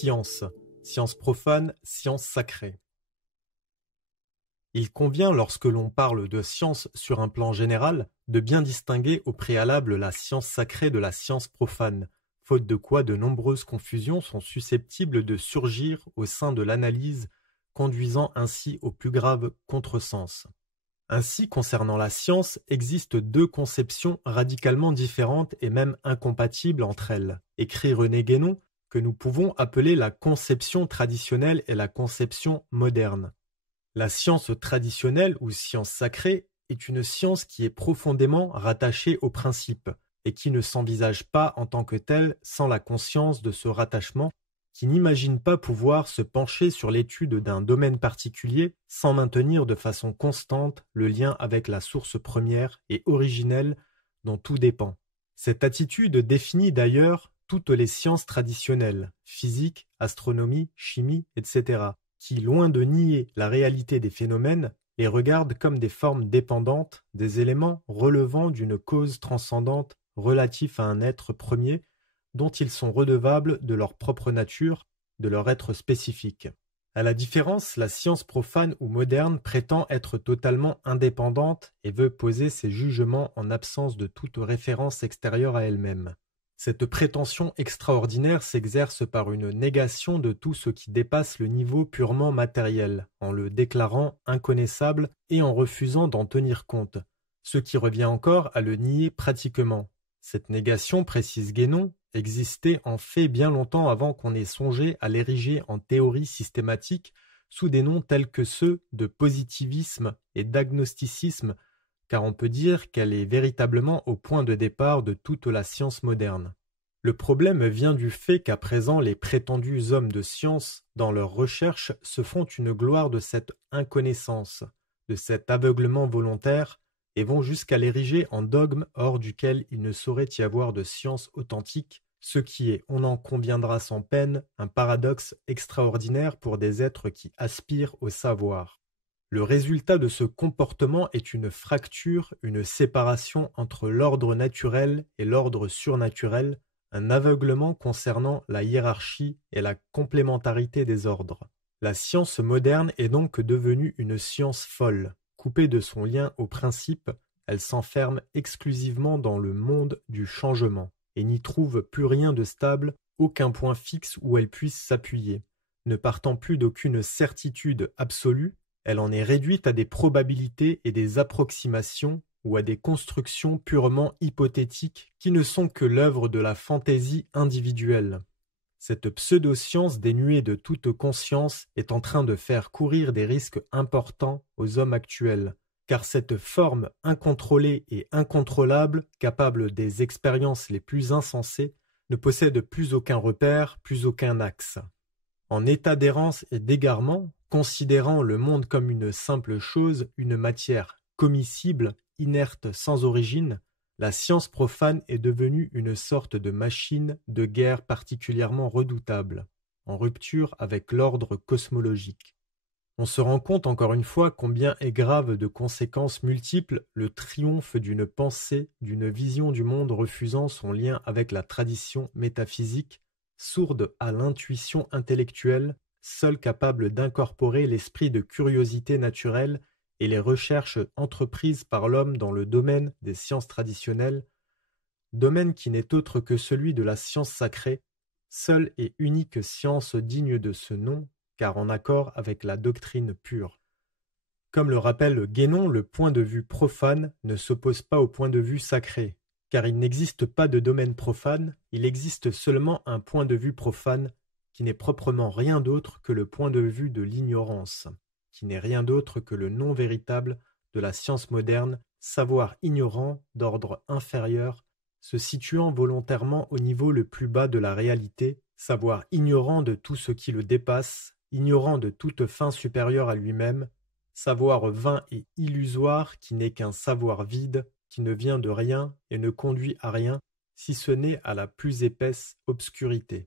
Science, science profane, science sacrée. Il convient, lorsque l'on parle de science sur un plan général, de bien distinguer au préalable la science sacrée de la science profane, faute de quoi de nombreuses confusions sont susceptibles de surgir au sein de l'analyse, conduisant ainsi au plus grave contresens. Ainsi, concernant la science, existent deux conceptions radicalement différentes et même incompatibles entre elles, écrit René Guénon, que nous pouvons appeler la conception traditionnelle et la conception moderne. La science traditionnelle ou science sacrée est une science qui est profondément rattachée au principe et qui ne s'envisage pas en tant que telle sans la conscience de ce rattachement, qui n'imagine pas pouvoir se pencher sur l'étude d'un domaine particulier sans maintenir de façon constante le lien avec la source première et originelle dont tout dépend. Cette attitude définit d'ailleurs toutes les sciences traditionnelles, physique, astronomie, chimie, etc., qui, loin de nier la réalité des phénomènes, les regardent comme des formes dépendantes, des éléments relevant d'une cause transcendante relatifs à un être premier, dont ils sont redevables de leur propre nature, de leur être spécifique. À la différence, la science profane ou moderne prétend être totalement indépendante et veut poser ses jugements en absence de toute référence extérieure à elle-même. Cette prétention extraordinaire s'exerce par une négation de tout ce qui dépasse le niveau purement matériel, en le déclarant inconnaissable et en refusant d'en tenir compte, ce qui revient encore à le nier pratiquement. Cette négation, précise Guénon, existait en fait bien longtemps avant qu'on ait songé à l'ériger en théorie systématique sous des noms tels que ceux de positivisme et d'agnosticisme, car on peut dire qu'elle est véritablement au point de départ de toute la science moderne. Le problème vient du fait qu'à présent les prétendus hommes de science, dans leurs recherches, se font une gloire de cette inconnaissance, de cet aveuglement volontaire, et vont jusqu'à l'ériger en dogme hors duquel il ne saurait y avoir de science authentique, ce qui est, on en conviendra sans peine, un paradoxe extraordinaire pour des êtres qui aspirent au savoir. Le résultat de ce comportement est une fracture, une séparation entre l'ordre naturel et l'ordre surnaturel, un aveuglement concernant la hiérarchie et la complémentarité des ordres. La science moderne est donc devenue une science folle. Coupée de son lien au principe, elle s'enferme exclusivement dans le monde du changement et n'y trouve plus rien de stable, aucun point fixe où elle puisse s'appuyer. Ne partant plus d'aucune certitude absolue, elle en est réduite à des probabilités et des approximations ou à des constructions purement hypothétiques qui ne sont que l'œuvre de la fantaisie individuelle. Cette pseudo-science dénuée de toute conscience est en train de faire courir des risques importants aux hommes actuels, car cette forme incontrôlée et incontrôlable, capable des expériences les plus insensées, ne possède plus aucun repère, plus aucun axe. En état d'errance et d'égarement, considérant le monde comme une simple chose, une matière commissible, inerte, sans origine, la science profane est devenue une sorte de machine de guerre particulièrement redoutable, en rupture avec l'ordre cosmologique. On se rend compte encore une fois combien est grave de conséquences multiples le triomphe d'une pensée, d'une vision du monde refusant son lien avec la tradition métaphysique, sourde à l'intuition intellectuelle, seule capable d'incorporer l'esprit de curiosité naturelle et les recherches entreprises par l'homme dans le domaine des sciences traditionnelles, domaine qui n'est autre que celui de la science sacrée, seule et unique science digne de ce nom, car en accord avec la doctrine pure. Comme le rappelle Guénon, le point de vue profane ne s'oppose pas au point de vue sacré, car il n'existe pas de domaine profane, il existe seulement un point de vue profane, qui n'est proprement rien d'autre que le point de vue de l'ignorance, qui n'est rien d'autre que le nom véritable de la science moderne, savoir ignorant d'ordre inférieur, se situant volontairement au niveau le plus bas de la réalité, savoir ignorant de tout ce qui le dépasse, ignorant de toute fin supérieure à lui-même, savoir vain et illusoire qui n'est qu'un savoir vide, qui ne vient de rien et ne conduit à rien, si ce n'est à la plus épaisse obscurité.